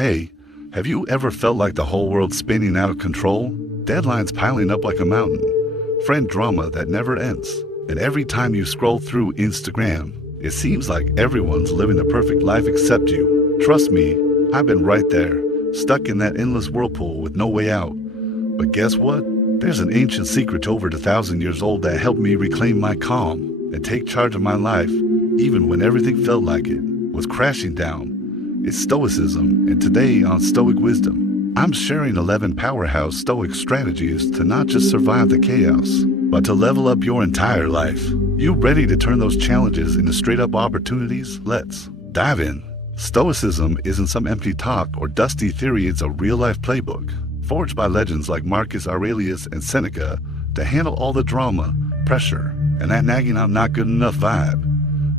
Hey, have you ever felt like the whole world's spinning out of control? Deadlines piling up like a mountain, friend drama that never ends. And every time you scroll through Instagram, it seems like everyone's living the perfect life except you. Trust me, I've been right there, stuck in that endless whirlpool with no way out. But guess what? There's an ancient secret over 1,000 years old that helped me reclaim my calm and take charge of my life, even when everything felt like it was crashing down. It's Stoicism, and today on Stoic Wisdom, I'm sharing 11 powerhouse Stoic strategies to not just survive the chaos, but to level up your entire life. You ready to turn those challenges into straight-up opportunities? Let's dive in. Stoicism isn't some empty talk or dusty theory, it's a real-life playbook, forged by legends like Marcus Aurelius and Seneca to handle all the drama, pressure, and that nagging "I'm not good enough" vibe.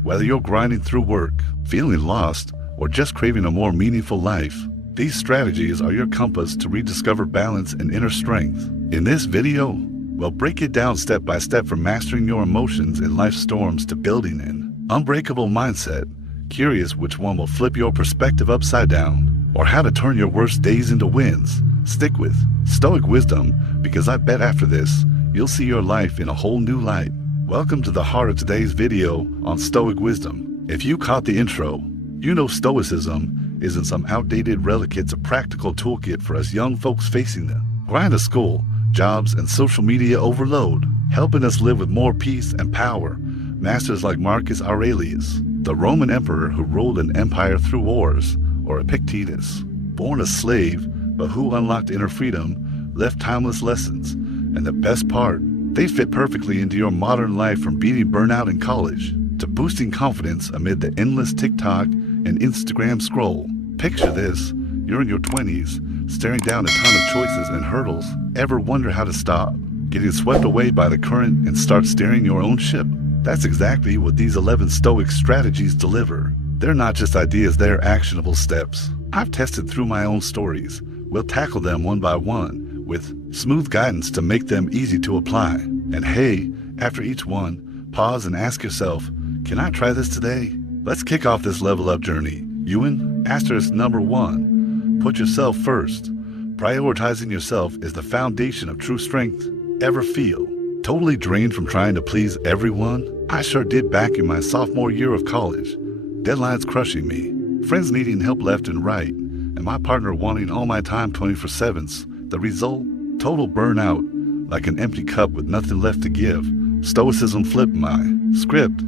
Whether you're grinding through work, feeling lost, or just craving a more meaningful life, these strategies are your compass to rediscover balance and inner strength. In this video, we'll break it down step by step from mastering your emotions in life's storms to building an unbreakable mindset. Curious which one will flip your perspective upside down, or how to turn your worst days into wins? Stick with Stoic Wisdom, because I bet after this, you'll see your life in a whole new light. Welcome to the heart of today's video on Stoic Wisdom. If you caught the intro, you know Stoicism isn't some outdated relic, it's a practical toolkit for us young folks facing the grind of school, jobs, and social media overload, helping us live with more peace and power. Masters like Marcus Aurelius, the Roman emperor who ruled an empire through wars, or Epictetus, born a slave but who unlocked inner freedom, left timeless lessons. And the best part, they fit perfectly into your modern life, from beating burnout in college to boosting confidence amid the endless TikTok and Instagram scroll. Picture this, you're in your 20s, staring down a ton of choices and hurdles. Ever wonder how to stop getting swept away by the current and start steering your own ship? That's exactly what these 11 Stoic strategies deliver. They're not just ideas, they're actionable steps I've tested through my own stories. We'll tackle them one by one, with smooth guidance to make them easy to apply. And hey, after each one, pause and ask yourself, can I try this today? Let's kick off this level up journey. Ewan, asterisk number 1, put yourself first. Prioritizing yourself is the foundation of true strength. Ever feel totally drained from trying to please everyone? I sure did back in my sophomore year of college. Deadlines crushing me, friends needing help left and right, and my partner wanting all my time 24/7. The result? Total burnout, like an empty cup with nothing left to give. Stoicism flipped my script.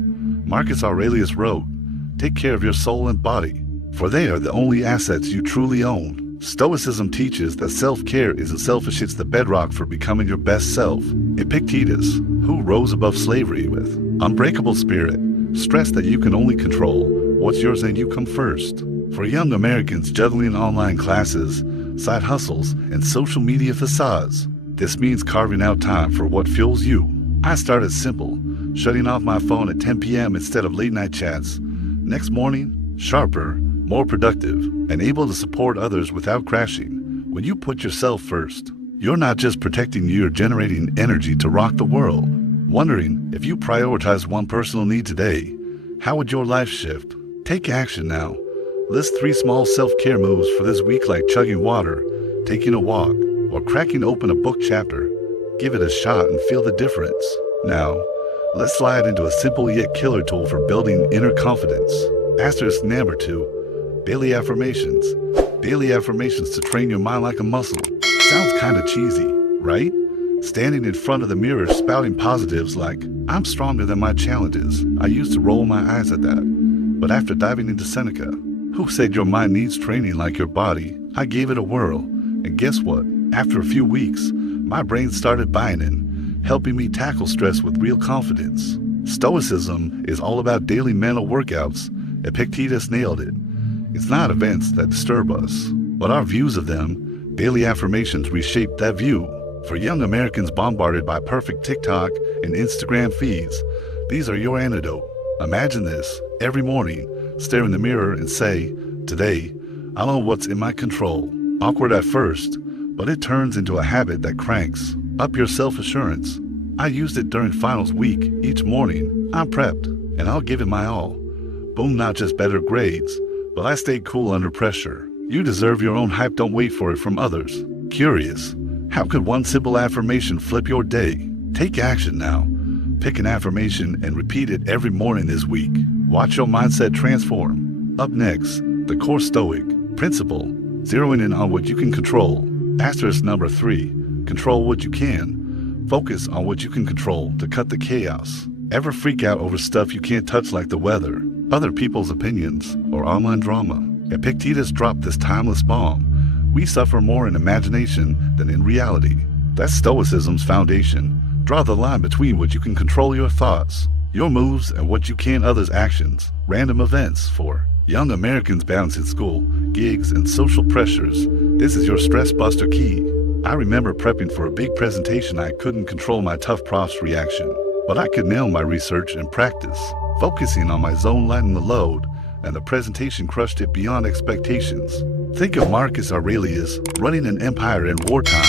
Marcus Aurelius wrote, "Take care of your soul and body, for they are the only assets you truly own." Stoicism teaches that self-care isn't selfish, it's the bedrock for becoming your best self. Epictetus, who rose above slavery with unbreakable spirit, stressed that you can only control what's yours and you come first. For young Americans juggling online classes, side hustles, and social media facades, this means carving out time for what fuels you. I started simple, shutting off my phone at 10 p.m. instead of late night chats. Next morning, sharper, more productive, and able to support others without crashing. When you put yourself first, you're not just protecting you, you're generating energy to rock the world. Wondering if you prioritize one personal need today, how would your life shift? Take action now. List 3 small self-care moves for this week, like chugging water, taking a walk, or cracking open a book chapter. Give it a shot and feel the difference. Now, let's slide into a simple yet killer tool for building inner confidence. Asterisk number 2, daily affirmations. Daily affirmations to train your mind like a muscle. Sounds kinda cheesy, right? Standing in front of the mirror spouting positives like, "I'm stronger than my challenges." I used to roll my eyes at that. But after diving into Seneca, who said your mind needs training like your body, I gave it a whirl. And guess what? After a few weeks, my brain started buying in, helping me tackle stress with real confidence. Stoicism is all about daily mental workouts. Epictetus nailed it. It's not events that disturb us, but our views of them. Daily affirmations reshape that view. For young Americans bombarded by perfect TikTok and Instagram feeds, these are your antidote. Imagine this, every morning, stare in the mirror and say, "Today, I know what's in my control." Awkward at first, but it turns into a habit that cranks up your self-assurance. I used it during finals week. Each morning, I'm prepped, and I'll give it my all. Boom, not just better grades, but I stayed cool under pressure. You deserve your own hype, don't wait for it from others. Curious, how could one simple affirmation flip your day? Take action now. Pick an affirmation and repeat it every morning this week. Watch your mindset transform. Up next, the core Stoic principle, zeroing in on what you can control. Asterisk number 3, control what you can. Focus on what you can control to cut the chaos. Ever freak out over stuff you can't touch like the weather, other people's opinions, or online drama? Epictetus dropped this timeless bomb. We suffer more in imagination than in reality. That's Stoicism's foundation. Draw the line between what you can control, your thoughts, your moves, and what you can't, others' actions. Random events for young Americans balancing school, gigs, and social pressures. This is your stress buster key. I remember prepping for a big presentation. I couldn't control my tough prof's reaction, but I could nail my research and practice, focusing on my zone, lighten the load, and the presentation crushed it beyond expectations. Think of Marcus Aurelius running an empire in wartime,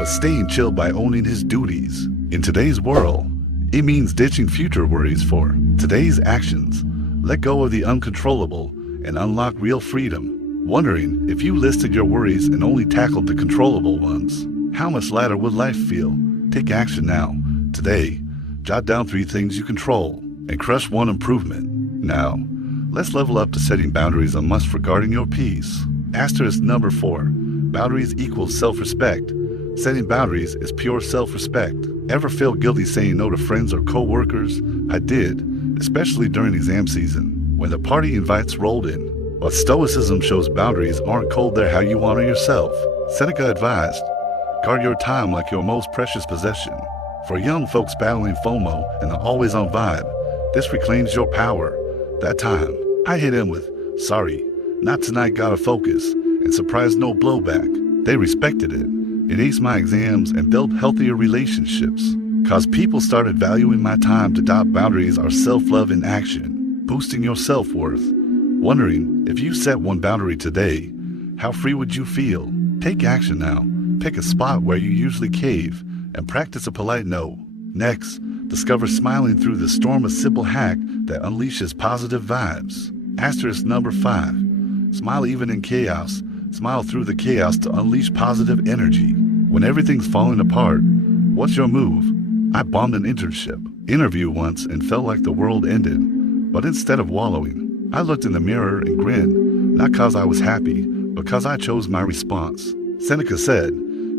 but staying chill by owning his duties. In today's world, it means ditching future worries for today's actions. Let go of the uncontrollable and unlock real freedom. Wondering if you listed your worries and only tackled the controllable ones, how much lighter would life feel? Take action now. Today, jot down 3 things you control and crush 1 improvement. Now, let's level up to setting boundaries, a must for guarding your peace. Asterisk number 4, boundaries equals self-respect. Setting boundaries is pure self-respect. Ever feel guilty saying no to friends or co-workers? I did, especially during exam season, when the party invites rolled in. But Stoicism shows boundaries aren't cold, they're how you honor yourself. Seneca advised, guard your time like your most precious possession. For young folks battling FOMO and the always-on vibe, this reclaims your power. That time, I hit him with, sorry, not tonight, gotta focus, and surprised no blowback. They respected it. It aced my exams and built healthier relationships. Cause people started valuing my time. To adopt boundaries are self-love in action, boosting your self-worth. Wondering if you set 1 boundary today, how free would you feel? Take action now. Pick a spot where you usually cave and practice a polite no. Next, discover smiling through the storm, a simple hack that unleashes positive vibes. Asterisk number 5, smile even in chaos. Smile through the chaos to unleash positive energy. When everything's falling apart, what's your move? I bombed an internship interview once and felt like the world ended. But instead of wallowing, I looked in the mirror and grinned, not cause I was happy, but cause I chose my response. Seneca said,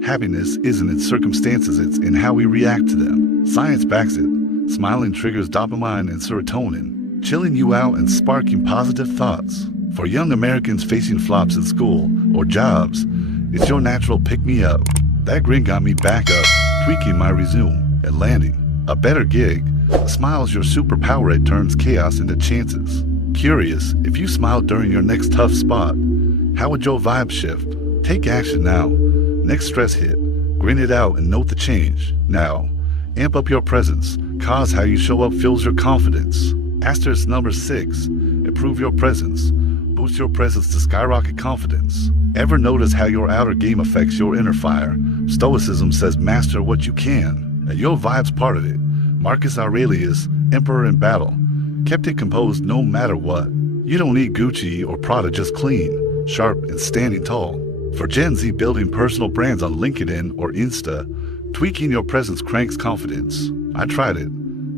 happiness isn't in circumstances, it's in how we react to them. Science backs it. Smiling triggers dopamine and serotonin, chilling you out and sparking positive thoughts. For young Americans facing flops in school or jobs, it's your natural pick-me-up. That grin got me back up, tweaking my resume and landing a better gig. A smile's your superpower. It turns chaos into chances. Curious, if you smiled during your next tough spot, how would your vibe shift? Take action now. Next stress hit, grin it out and note the change. Now, amp up your presence, cause how you show up fuels your confidence. Asterisk number 6, improve your presence. Boost your presence to skyrocket confidence. Ever notice how your outer game affects your inner fire? Stoicism says master what you can, and your vibe's part of it. Marcus Aurelius, emperor in battle, kept it composed no matter what. You don't need Gucci or Prada, just clean, sharp, and standing tall. For Gen Z building personal brands on LinkedIn or Insta, tweaking your presence cranks confidence. I tried it.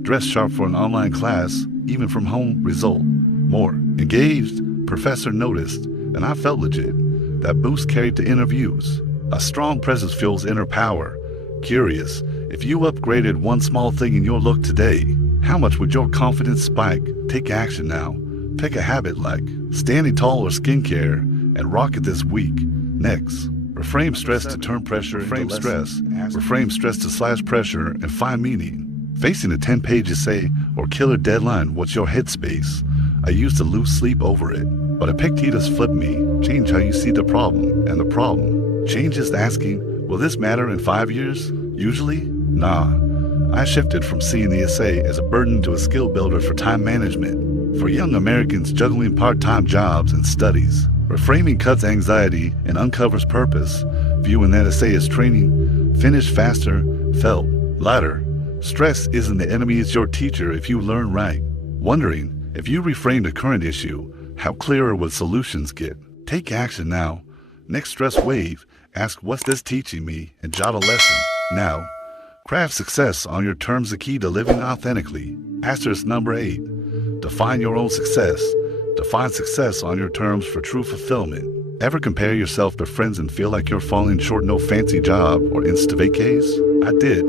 Dress sharp for an online class, even from home, result. More engaged, professor noticed, and I felt legit. That boost carried to interviews. A strong presence fuels inner power. Curious, if you upgraded 1 small thing in your look today, how much would your confidence spike? Take action now. Pick a habit like standing tall or skincare and rock it this week. Next, reframe stress to turn pressure into stress. Reframe stress to slash pressure and find meaning. Facing a 10-page essay or killer deadline, what's your headspace? I used to lose sleep over it, but Epictetus flipped me. Change how you see the problem, and the problem changes asking, will this matter in 5 years? Usually, nah. I shifted from seeing the essay as a burden to a skill builder for time management. For young Americans juggling part-time jobs and studies, reframing cuts anxiety and uncovers purpose. Viewing that essay as training, finish faster, felt lighter. Stress isn't the enemy, it's your teacher if you learn right. Wondering, if you reframed a current issue, how clearer would solutions get? Take action now. Next stress wave, ask what's this teaching me and jot a lesson. Now, craft success on your terms, the key to living authentically. Asterisk number 8. Define your own success. Define success on your terms for true fulfillment. Ever compare yourself to friends and feel like you're falling short? No fancy job or insta-vacays? I did.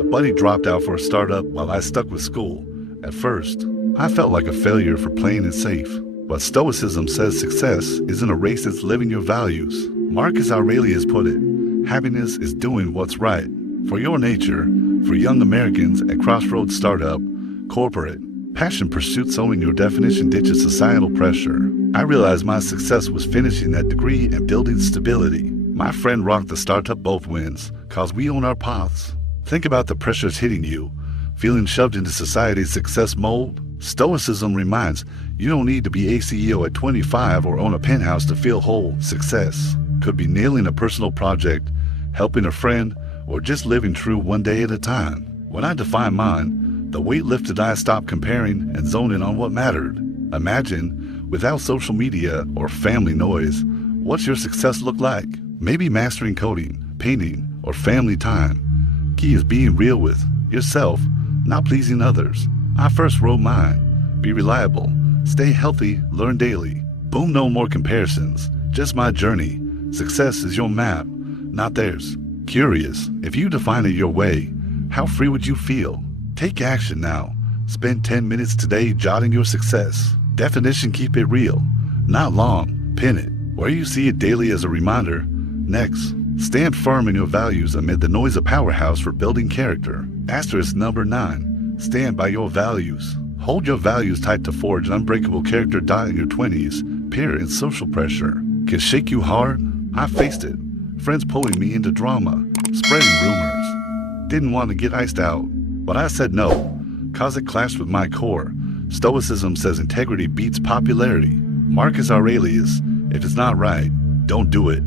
A buddy dropped out for a startup while I stuck with school. At first, I felt like a failure for playing it safe. But Stoicism says success isn't a race, it's living your values. Marcus Aurelius put it, happiness is doing what's right. For your nature, for young Americans at Crossroads Startup, corporate, passion pursuits owning your definition ditches societal pressure. I realized my success was finishing that degree and building stability. My friend rocked the startup, both wins, cause we own our paths. Think about the pressures hitting you, feeling shoved into society's success mold. Stoicism reminds you don't need to be a CEO at 25 or own a penthouse to feel whole. Success could be nailing a personal project, helping a friend, or just living true one day at a time. When I define mine, the weight lifted, I stopped comparing and zoned in on what mattered. Imagine, without social media or family noise, what's your success look like? Maybe mastering coding, painting, or family time. Key is being real with yourself, not pleasing others. I first wrote mine. Be reliable, stay healthy, learn daily. Boom, no more comparisons, just my journey. Success is your map, not theirs. Curious, if you define it your way, how free would you feel? Take action now. Spend 10 minutes today jotting your success. Definition, keep it real, not long, pin it. Where you see it daily as a reminder. Next, stand firm in your values amid the noise of powerhouse for building character. Asterisk number 9. Stand by your values. Hold your values tight to forge unbreakable character. In your 20s, peer and social pressure can shake you hard. I faced it. Friends pulling me into drama, spreading rumors. Didn't want to get iced out, but I said no, cause it clashed with my core. Stoicism says integrity beats popularity. Marcus Aurelius, if it's not right, don't do it.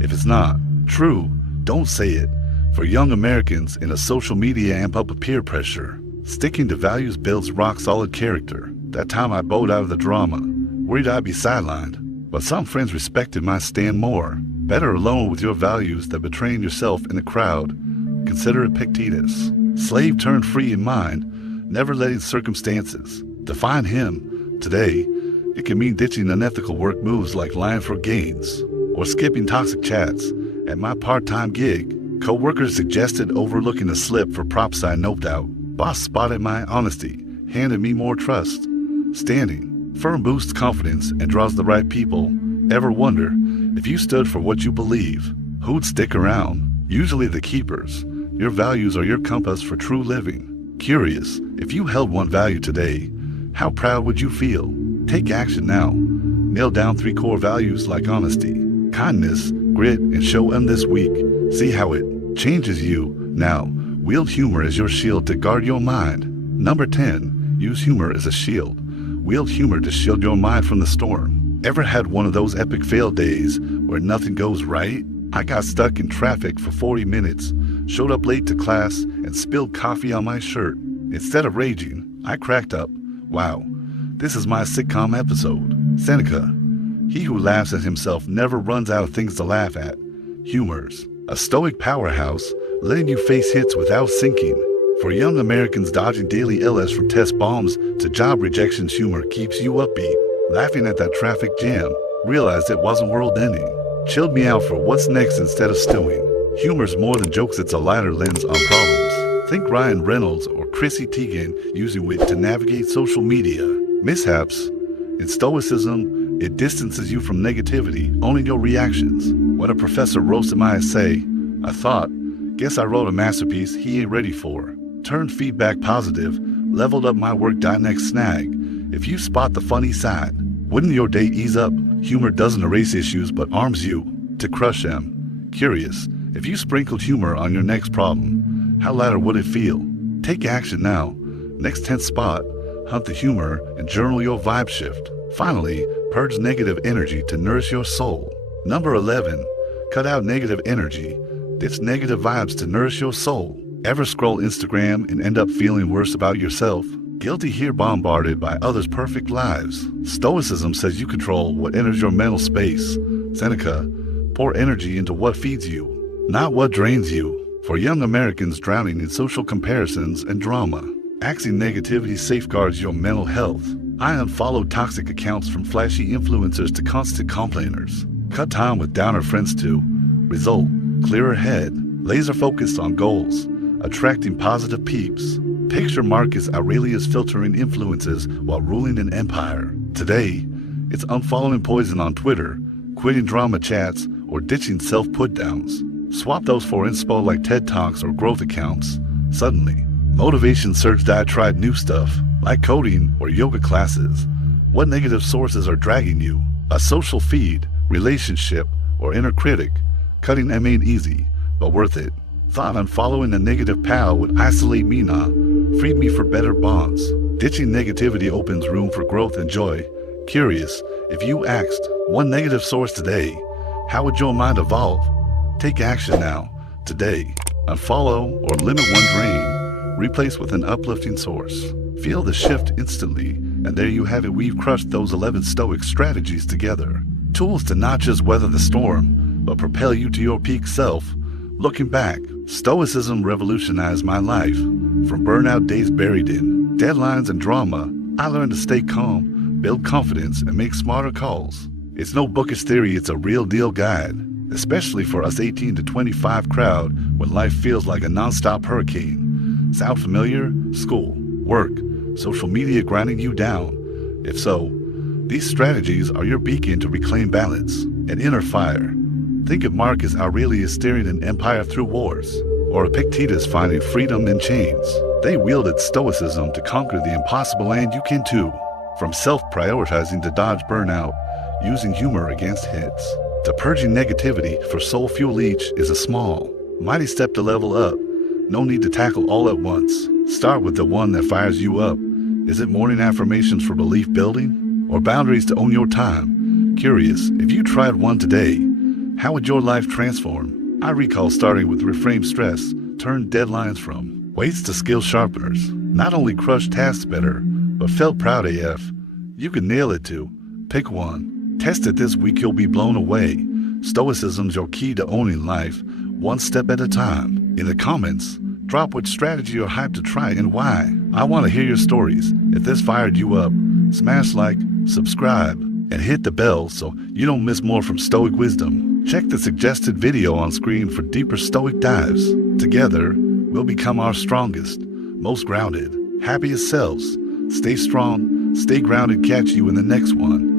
If it's not true, don't say it. For young Americans in a social media amp up with peer pressure, sticking to values builds rock-solid character. That time I bowed out of the drama, worried I'd be sidelined. But some friends respected my stand more. Better alone with your values than betraying yourself in the crowd. Consider Epictetus. Slave turned free in mind, never letting circumstances define him. Today, it can mean ditching unethical work moves like lying for gains, or skipping toxic chats. At my part-time gig, co-workers suggested overlooking a slip for props I noped out. Boss spotted my honesty, handed me more trust. Standing firm boosts confidence and draws the right people. Ever wonder, if you stood for what you believe, who'd stick around? Usually the keepers. Your values are your compass for true living. Curious, if you held one value today, how proud would you feel? Take action now. Nail down 3 core values like honesty, kindness, grit, and show them this week. See how it changes you. Now, wield humor as your shield to guard your mind. Number 10, use humor as a shield. Wield humor to shield your mind from the storm. Ever had one of those epic fail days where nothing goes right? I got stuck in traffic for 40 minutes, showed up late to class, and spilled coffee on my shirt. Instead of raging, I cracked up. Wow, this is my sitcom episode. Seneca, he who laughs at himself never runs out of things to laugh at. Humors, a stoic powerhouse, letting you face hits without sinking. For young Americans dodging daily LS from test bombs to job rejections, humor keeps you upbeat. Laughing at that traffic jam, realized it wasn't world-ending. Chilled me out for what's next instead of stewing. Humor's more than jokes, it's a lighter lens on problems. Think Ryan Reynolds or Chrissy Teigen using wit to navigate social media. Mishaps. In Stoicism, it distances you from negativity, owning your reactions. When a professor roasted my essay, I thought, guess I wrote a masterpiece he ain't ready for. Turned feedback positive, leveled up my work. Next snag. If you spot the funny side, wouldn't your day ease up? Humor doesn't erase issues but arms you to crush them. Curious, if you sprinkled humor on your next problem, how lighter would it feel? Take action now. Next 10th spot, hunt the humor and journal your vibe shift. Finally, purge negative energy to nourish your soul. Number 11, cut out negative energy. Ditch negative vibes to nourish your soul. Ever scroll Instagram and end up feeling worse about yourself? Guilty here, bombarded by others' perfect lives. Stoicism says you control what enters your mental space. Seneca, Pour energy into what feeds you, not what drains you. For young Americans drowning in social comparisons and drama, axing negativity safeguards your mental health. I unfollow toxic accounts from flashy influencers to constant complainers. Cut time with downer friends to result, clearer head, laser focused on goals, attracting positive peeps. Picture Marcus Aurelius filtering influences while ruling an empire. Today, it's unfollowing poison on Twitter, quitting drama chats, or ditching self-put-downs. Swap those for inspo like TED Talks or growth accounts. Suddenly, motivation surged. I tried new stuff, like coding or yoga classes. What negative sources are dragging you? A social feed, relationship, or inner critic? Cutting them ain't easy, but worth it. Thought unfollowing a negative pal would isolate me now, freed me for better bonds. Ditching negativity opens room for growth and joy. Curious, if you asked one negative source today, how would your mind evolve? Take action now, today. Unfollow or limit one drain, replace with an uplifting source. Feel the shift instantly, and there you have it. We've crushed those 11 Stoic strategies together. Tools to not just weather the storm, but propel you to your peak self. Looking back, Stoicism revolutionized my life. From burnout days buried in deadlines and drama, I learned to stay calm, build confidence, and make smarter calls. It's no bookish theory, it's a real deal guide. Especially for us 18 to 25 crowd when life feels like a nonstop hurricane. Sound familiar? School, work, social media grinding you down. If so, these strategies are your beacon to reclaim balance and inner fire. Think of Marcus Aurelius steering an empire through wars, or Epictetus finding freedom in chains. They wielded stoicism to conquer the impossible, and you can too. From self-prioritizing to dodge burnout, using humor against hits, to purging negativity for soul fuel, each is a small, mighty step to level up. No need to tackle all at once. Start with the one that fires you up. Is it morning affirmations for belief building, or boundaries to own your time? Curious, if you tried one today, how would your life transform? I recall starting with reframe stress, turned deadlines from weights to skill sharpeners. Not only crushed tasks better, but felt proud AF. You can nail it too. Pick one. Test it this week, you'll be blown away. Stoicism's your key to owning life, one step at a time. In the comments, drop which strategy you're hyped to try and why. I want to hear your stories. If this fired you up, smash like, subscribe, and hit the bell so you don't miss more from Stoic wisdom. Check the suggested video on screen for deeper Stoic dives. Together, we'll become our strongest, most grounded, happiest selves. Stay strong, stay grounded, catch you in the next one.